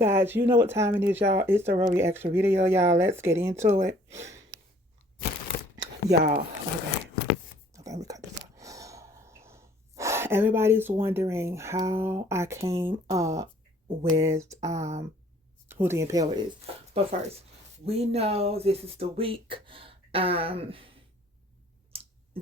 Guys, you know what time it is, y'all. It's the Rory Extra video, y'all. Let's get into it. Y'all, okay. Okay, let me cut this off. Everybody's wondering how I came up with who the impaler is. But first, we know this is the week um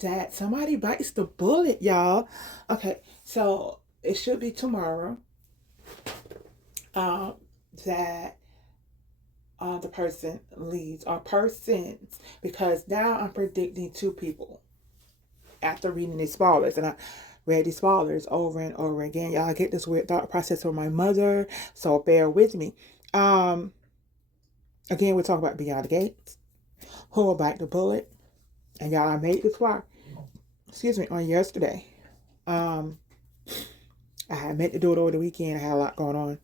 that somebody bites the bullet, y'all. Okay, so it should be tomorrow. Um that the person leads or persons, because now I'm predicting two people after reading these spoilers, and I read these spoilers over and over again. Y'all get this weird thought process from my mother, so bear with me. Um, Again, we're talking about Beyond the Gates, who will bite the bullet, and y'all, I made this far. Excuse me, on yesterday. Um, I had meant to do it over the weekend. I had a lot going on,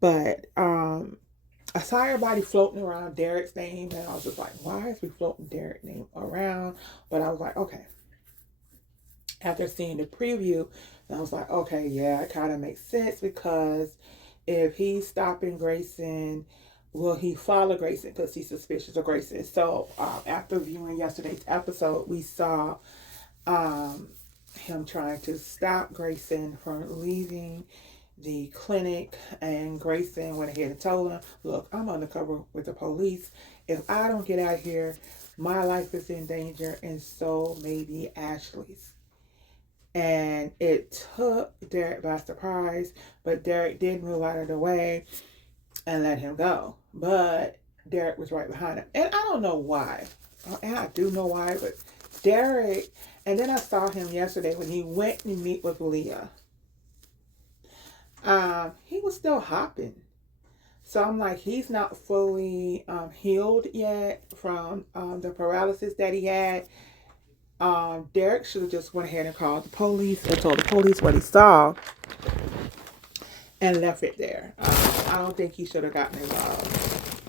but I saw everybody floating around Derek's name, and I was just like, why is we floating Derek's name around? But I was like, okay. After seeing the preview, I was like, okay, yeah, it kind of makes sense, because if he's stopping Grayson, will he follow Grayson because he's suspicious of Grayson? So after viewing yesterday's episode, we saw um, him trying to stop Grayson from leaving the clinic, and Grayson went ahead and told him, look, I'm undercover with the police. If I don't get out of here, my life is in danger, and so maybe Ashley's. And it took Derek by surprise, but Derek did move out of the way and let him go. But Derek was right behind him. And I don't know why. And I do know why, but Derek, and then I saw him yesterday when he went to meet with Leah. He was still hopping. So I'm like, he's not fully healed yet from the paralysis that he had. Derek should have just went ahead and called the police and told the police what he saw and left it there. I don't think he should have gotten involved.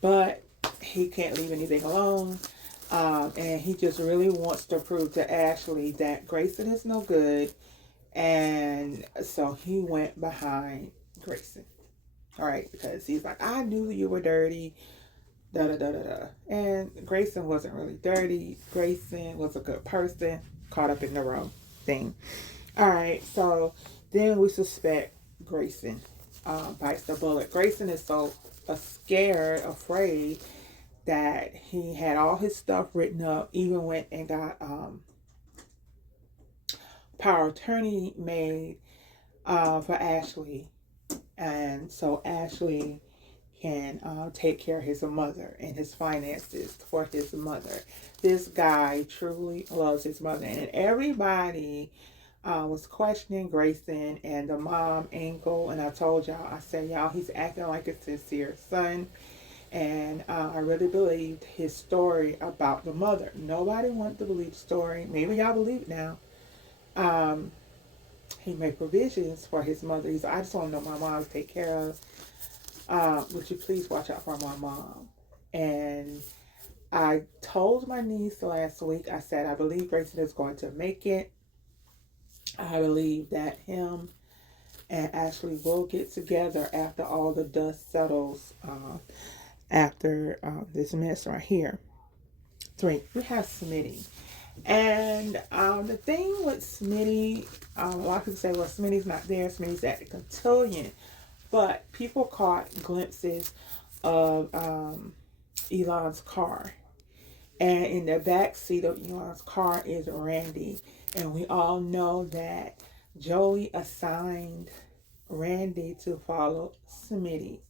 But he can't leave anything alone. And he just really wants to prove to Ashley that Grayson is no good. And so he went behind Grayson. All right, because he's like, I knew you were dirty. Da da da da da. And Grayson wasn't really dirty. Grayson was a good person, caught up in the wrong thing. All right, so then we suspect Grayson bites the bullet. Grayson is so scared, afraid, that he had all his stuff written up, even went and got power of attorney made for Ashley. And so Ashley can take care of his mother and his finances for his mother. This guy truly loves his mother. And everybody was questioning Grayson and the mom angle. And I told y'all, I said, y'all, he's acting like a sincere son. And I really believed his story about the mother. Nobody wanted to believe the story. Maybe y'all believe it now. Um, he made provisions for his mother. He's like, I just want to know my mom to take care of. Would you please watch out for my mom? And I told my niece last week, I said, I believe Grayson is going to make it. I believe that him and Ashley will get together after all the dust settles, after this mess right here. 3, we have Smitty. And the thing with Smitty, a lot of people say, well, Smitty's not there. Smitty's at the cotillion. But people caught glimpses of Elon's car. And in the back seat of Elon's car is Randy. And we all know that Joey assigned Randy to follow Smitty.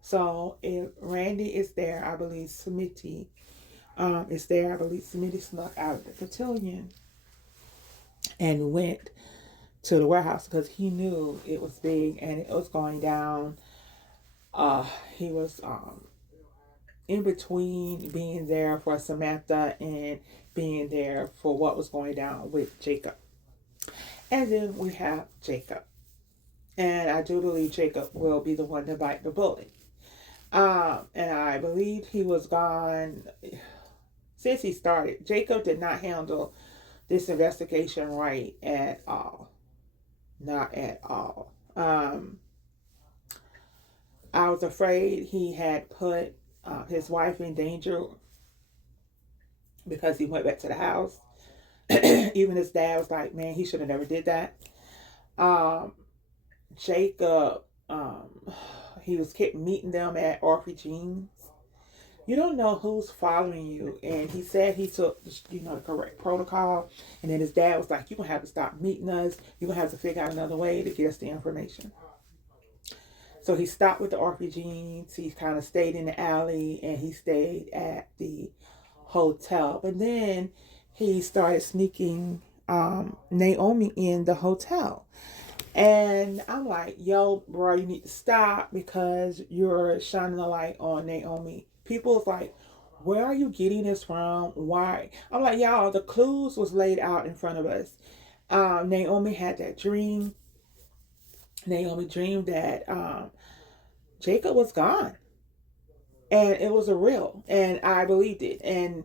So if Randy is there, I believe Smitty is there. I believe Smitty snuck out of the cotillion and went to the warehouse because he knew it was big and it was going down. He was in between being there for Samantha and being there for what was going down with Jacob. And then we have Jacob. And I do believe Jacob will be the one to bite the bullet. And I believe he was gone since he started. Jacob did not handle this investigation right at all. Not at all. Um, I was afraid he had put his wife in danger because he went back to the house. Even his dad was like, man, he should have never did that. Um, Jacob, he was kept meeting them at Orphy Jeans. You don't know who's following you. And he said he took, the correct protocol. And then his dad was like, you're going to have to stop meeting us. You're going to have to figure out another way to get us the information. So he stopped with the Orphy Jeans. He kind of stayed in the alley and he stayed at the hotel. But then he started sneaking Naomi in the hotel. And I'm like, yo, bro, you need to stop because you're shining a light on Naomi. People's like, where are you getting this from? Why? I'm like, y'all, the clues was laid out in front of us. Naomi had that dream. Naomi dreamed that Jacob was gone. And it was a real. And I believed it. And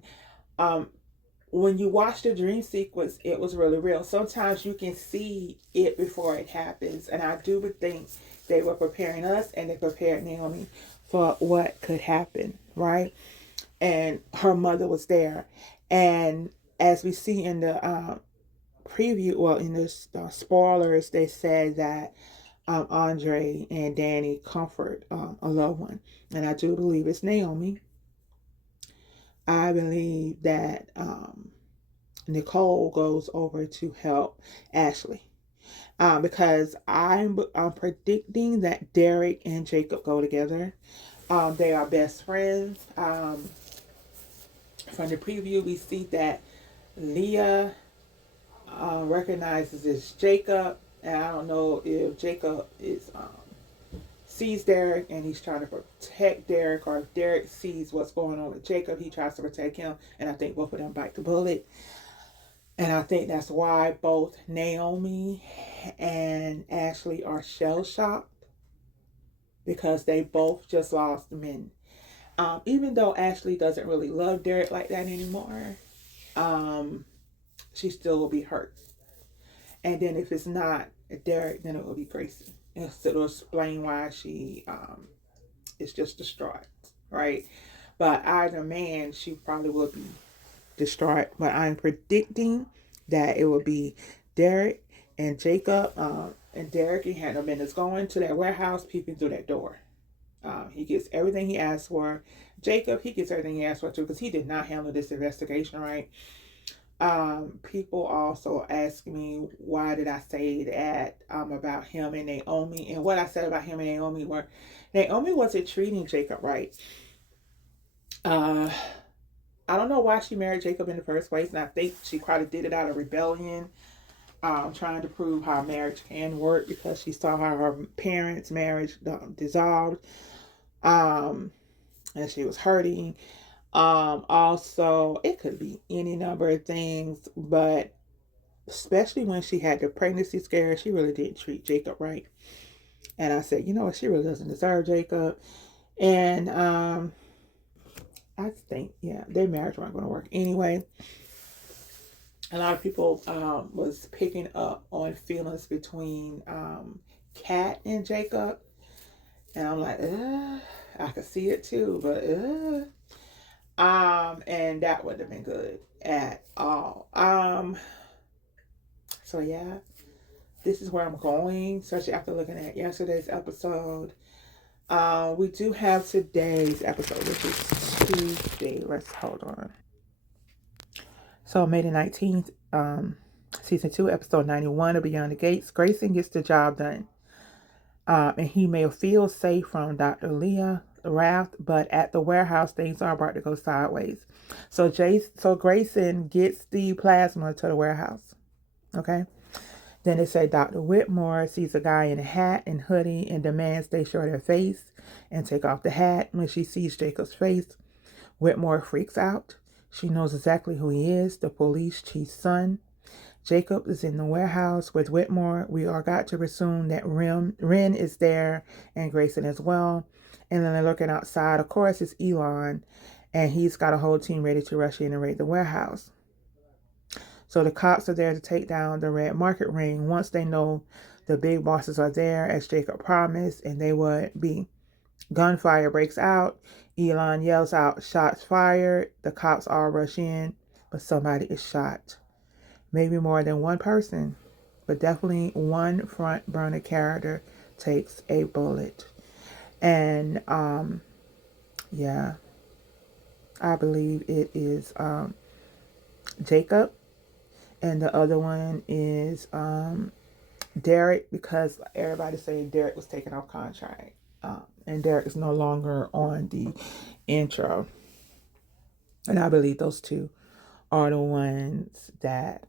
um, when you watch the dream sequence, it was really real. Sometimes you can see it before it happens. And I do think they were preparing us and they prepared Naomi for what could happen, right? And her mother was there. And as we see in the preview, well, in the spoilers, they said that Andre and Danny comfort a loved one. And I do believe it's Naomi. I believe that Nicole goes over to help Ashley. Because I'm predicting that Derek and Jacob go together. They are best friends. From the preview, we see that Leah recognizes it's Jacob, and I don't know if Jacob is sees Derek and he's trying to protect Derek, or if Derek sees what's going on with Jacob, he tries to protect him, and I think both of them bite the bullet. And I think that's why both Naomi and Ashley are shell shocked because they both just lost men. Even though Ashley doesn't really love Derek like that anymore, she still will be hurt. And then if it's not Derek, then it will be Grayson. And so it'll explain why she is just distraught, right? But either man, she probably will be distraught. But I'm predicting that it will be Derek and Jacob. And Derek and Hannah is going to that warehouse, peeping through that door. He gets everything he asked for. Jacob, he gets everything he asked for too, because he did not handle this investigation right. People also ask me why did I say that about him and Naomi, and what I said about him and Naomi were Naomi wasn't treating Jacob right. I don't know why she married Jacob in the first place, and I think she probably did it out of rebellion, trying to prove how marriage can work because she saw how her parents' marriage dissolved, and she was hurting. Also, it could be any number of things, but especially when she had the pregnancy scare, she really didn't treat Jacob right. And I said, you know what, she really doesn't deserve Jacob. And I think, yeah, their marriage wasn't going to work anyway. A lot of people was picking up on feelings between Kat and Jacob. And I'm like, I could see it too, but and that wouldn't have been good at all. So yeah, this is where I'm going, especially after looking at yesterday's episode. We do have today's episode, which is Tuesday. Let's hold on. So May the 19th, season 2, episode 91 of Beyond the Gates. Grayson gets the job done. And he may feel safe from Dr. Leah Raft, but at the warehouse, things are about to go sideways. So Grayson gets the plasma to the warehouse. Okay. Then they say Dr. Whitmore sees a guy in a hat and hoodie and demands they show their face and take off the hat. When she sees Jacob's face, Whitmore freaks out. She knows exactly who he is, the police chief's son. Jacob is in the warehouse with Whitmore. We are got to presume that Ren is there and Grayson as well. And then they're looking outside. Of course, it's Elon, and he's got a whole team ready to rush in and raid the warehouse. So the cops are there to take down the red market ring. Once they know The big bosses are there as Jacob promised, and they would be. Gunfire breaks out. Elon yells out, "Shots fired." The cops all rush in, but somebody is shot. Maybe more than one person, but definitely one front burner character takes a bullet. And yeah, I believe it is Jacob, and the other one is Derek, because everybody's saying Derek was taken off contract, and Derek is no longer on the intro. And I believe those two are the ones that,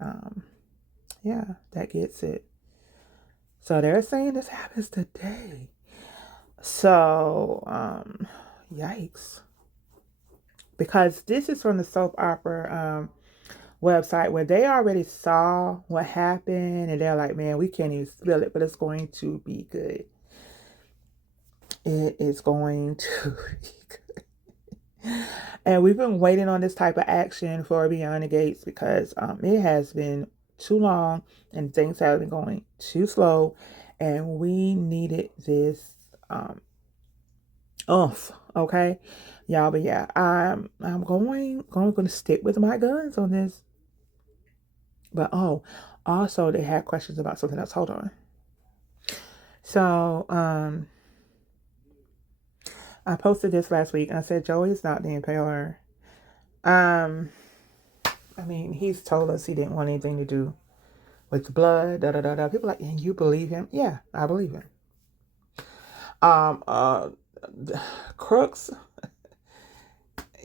that gets it. So they're saying this happens today. So, yikes. Because this is from the soap opera website where they already saw what happened, and they're like, man, we can't even spill it, but it's going to be good. It is going to be good. And we've been waiting on this type of action for Beyond the Gates because it has been too long and things have been going too slow, and we needed this okay, y'all. But yeah, I'm going to stick with my guns on this. But also they had questions about something else. Hold on. So I posted this last week and I said Joey is not the Impaler. I mean, he's told us he didn't want anything to do with the blood, da da da da. People are like, and you believe him? Yeah, I believe him. Crooks,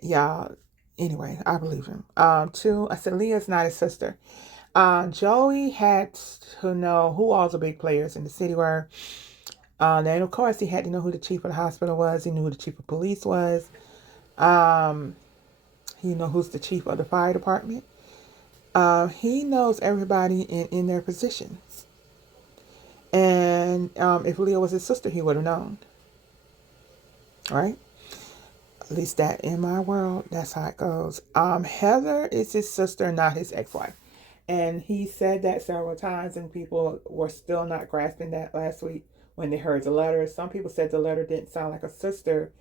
y'all. Anyway, I believe him. Two, I said Leah's not his sister. Joey had to know who all the big players in the city were. And of course, he had to know who the chief of the hospital was. He knew who the chief of police was. He knew who's the chief of the fire department. He knows everybody in their positions. And if Leah was his sister, he would have known. Right? At least that in my world, that's how it goes. Heather is his sister, not his ex-wife. And he said that several times, and people were still not grasping that last week when they heard the letter. Some people said the letter didn't sound like a sister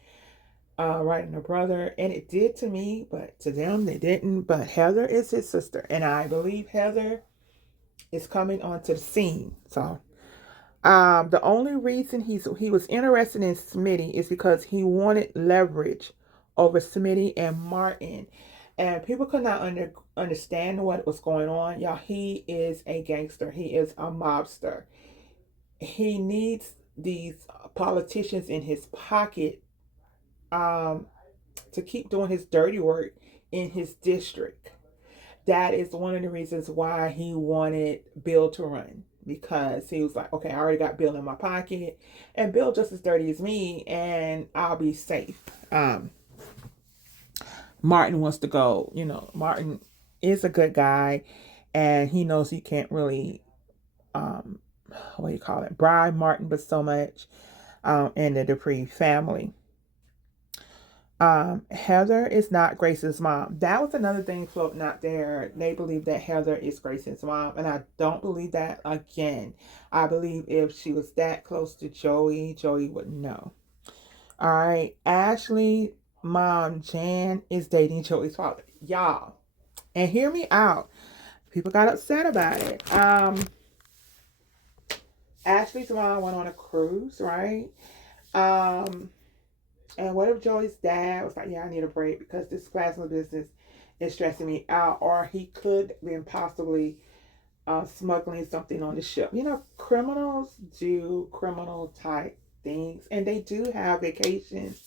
writing a brother, and it did to me, but to them they didn't. But Heather is his sister, and I believe Heather is coming onto the scene. So the only reason he was interested in Smitty is because he wanted leverage over Smitty and Martin. And people could not understand what was going on. Y'all, he is a gangster. He is a mobster. He needs these politicians in his pocket to keep doing his dirty work in his district. That is one of the reasons why he wanted Bill to run. Because he was like, okay, I already got Bill in my pocket. And Bill just as dirty as me, and I'll be safe. Martin wants to go. Martin is a good guy, and he knows he can't really, bribe Martin, but so much in the Dupree family. Heather is not Grace's mom. That was another thing floating out there. They believe that Heather is Grace's mom, and I don't believe that again. I believe if she was that close to Joey, Joey would know. All right, Ashley mom Jan is dating Joey's father, y'all, and hear me out. People got upset about it. Ashley's mom went on a cruise, right? And what if Joey's dad was like, yeah, I need a break because this plasma business is stressing me out, or he could be possibly smuggling something on the ship. Criminals do criminal type things, and they do have vacations.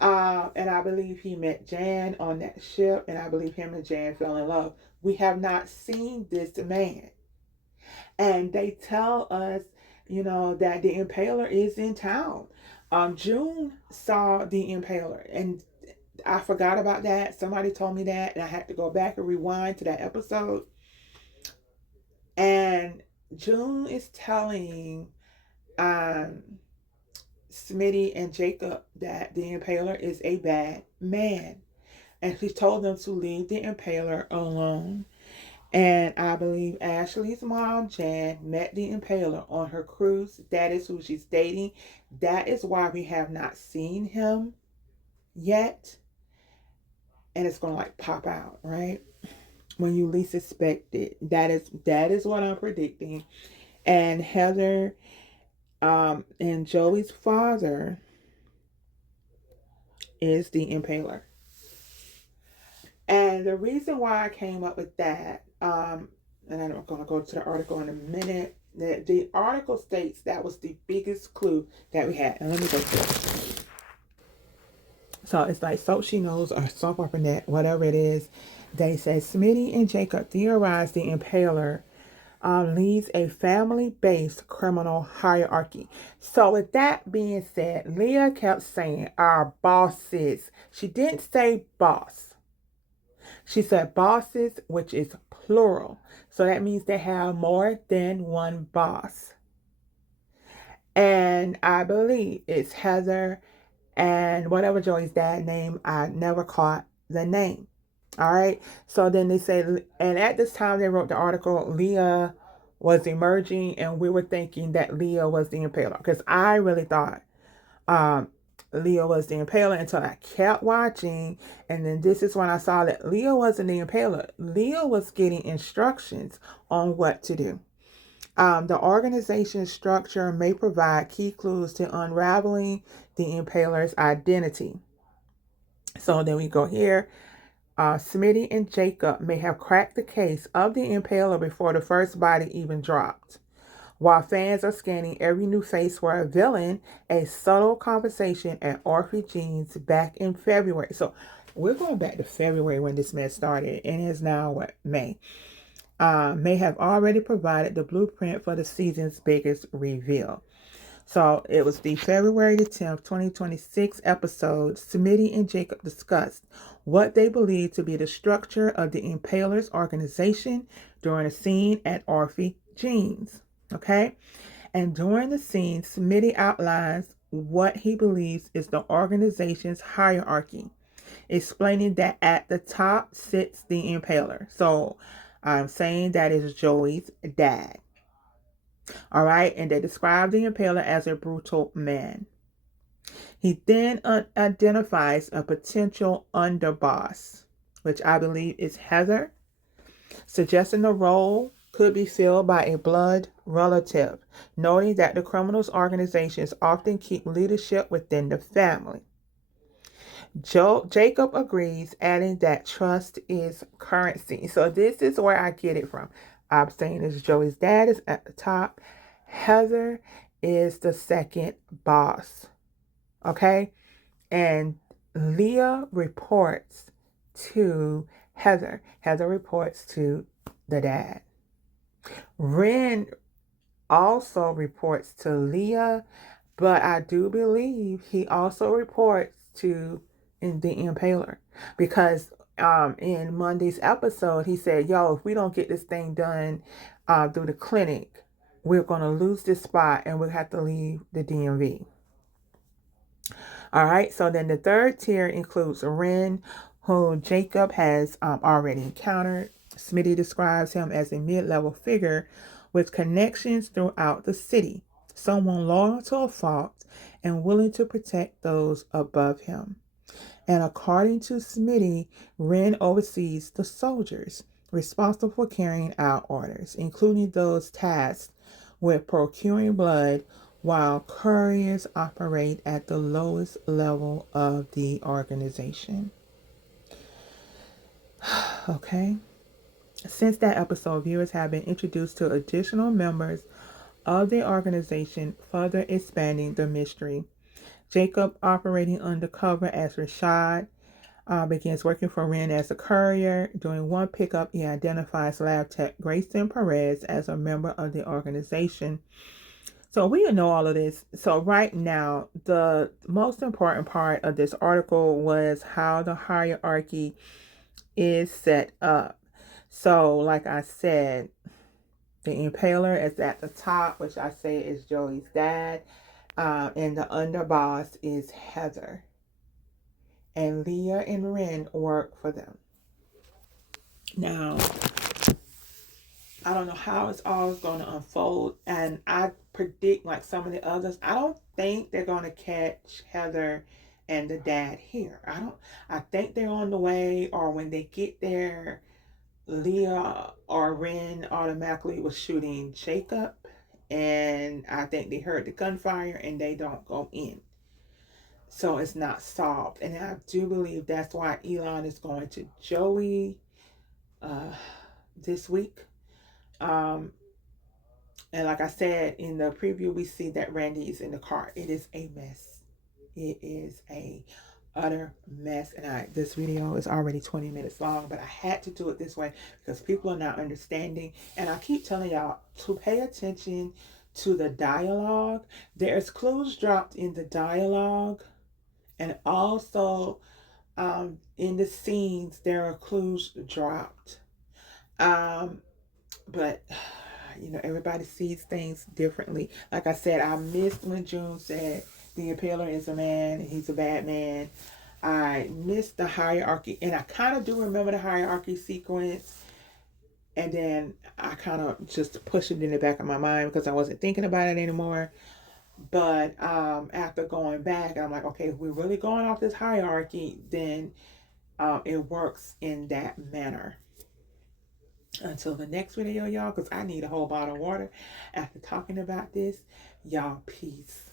And I believe he met Jan on that ship, and I believe him and Jan fell in love. We have not seen this man. And they tell us, that the Impaler is in town. June saw the Impaler, and I forgot about that. Somebody told me that, and I had to go back and rewind to that episode. And June is telling Smitty and Jacob that the Impaler is a bad man. And she told them to leave the Impaler alone. And I believe Ashley's mom, Jan, met the Impaler on her cruise. That is who she's dating. That is why we have not seen him yet. And it's gonna like pop out, right? When you least expect it. That is what I'm predicting. And Heather and Joey's father is the Impaler. And the reason why I came up with that, and I'm going to go to the article in a minute. The article states that was the biggest clue that we had. And let me go to it. So it's like So She Knows or Soap Opera Net, whatever it is. They say Smitty and Jacob theorized the Impaler leads a family-based criminal hierarchy. So with that being said, Leah kept saying our bosses. She didn't say boss. She said bosses, which is plural. So that means they have more than one boss. And I believe it's Heather and whatever Joey's dad name, I never caught the name. All right. So then they say, and at this time they wrote the article, Leah was emerging, and we were thinking that Leah was the Impaler because I really thought Leah was the Impaler until I kept watching, and then this is when I saw that Leah wasn't the Impaler. Leah was getting instructions on what to do. The organization structure may provide key clues to unraveling the Impaler's identity. So then we go here. Smitty and Jacob may have cracked the case of the Impaler before the first body even dropped. While fans are scanning every new face for a villain, a subtle conversation at Orphe Jeans back in February. So we're going back to February when this mess started, and it's now what, May. May have already provided the blueprint for the season's biggest reveal. So it was the February the 10th, 2026 episode. Smitty and Jacob discussed what they believe to be the structure of the Impaler's organization during a scene at Orphe Jeans. Okay? And during the scene, Smitty outlines what he believes is the organization's hierarchy, explaining that at the top sits the Impaler. So I'm saying that is Joey's dad. All right, and they describe the Impaler as a brutal man. He then identifies a potential underboss, which I believe is Heather, suggesting the role could be filled by a blood relative, noting that the criminals' organizations often keep leadership within the family. Jacob agrees, adding that trust is currency. So this is where I get it from. I'm saying is Joey's dad is at the top. Heather is the second boss. Okay? And Leah reports to Heather. Heather reports to the dad. Ren also reports to Leah, but I do believe he also reports to the Impaler because in Monday's episode he said, yo, if we don't get this thing done through the clinic, we're going to lose this spot and we'll have to leave the DMV. All right, so then the third tier includes Ren, who Jacob has already encountered. Smitty describes him as a mid-level figure with connections throughout the city, someone loyal to a fault and willing to protect those above him. And according to Smitty, Ren oversees the soldiers responsible for carrying out orders, including those tasked with procuring blood, while couriers operate at the lowest level of the organization. Okay. Since that episode, viewers have been introduced to additional members of the organization, further expanding the mystery. Jacob, operating undercover as Rashad, begins working for Ren as a courier. During one pickup, he identifies lab tech Grayson Perez as a member of the organization. So we know all of this. So right now, the most important part of this article was how the hierarchy is set up. So like I said, the Impaler is at the top, which I say is Joey's dad. And the underboss is Heather. And Leah and Ren work for them. Now, I don't know how it's all going to unfold. And I predict, like some of the others, I don't think they're going to catch Heather and the dad here. I think they're on the way, or when they get there, Leah or Ren automatically was shooting Jacob. And I think they heard the gunfire and they don't go in. So it's not solved. And I do believe that's why Elon is going to Joey uh, this week. Um, and like I said in the preview, we see that Randy is in the car. It is a mess. It is a utter mess. And this video is already 20 minutes long, but I had to do it this way because people are not understanding. And I keep telling y'all to pay attention to the dialogue. There's clues dropped in the dialogue, and also in the scenes there are clues dropped. But you know, everybody sees things differently. Like I said, I missed when June said the Impaler is a man and he's a bad man. I missed the hierarchy, and I kind of do remember the hierarchy sequence. And then I kind of just pushed it in the back of my mind because I wasn't thinking about it anymore. But after going back, I'm like, okay, if we're really going off this hierarchy, then it works in that manner. Until the next video, y'all, because I need a whole bottle of water after talking about this. Y'all, peace.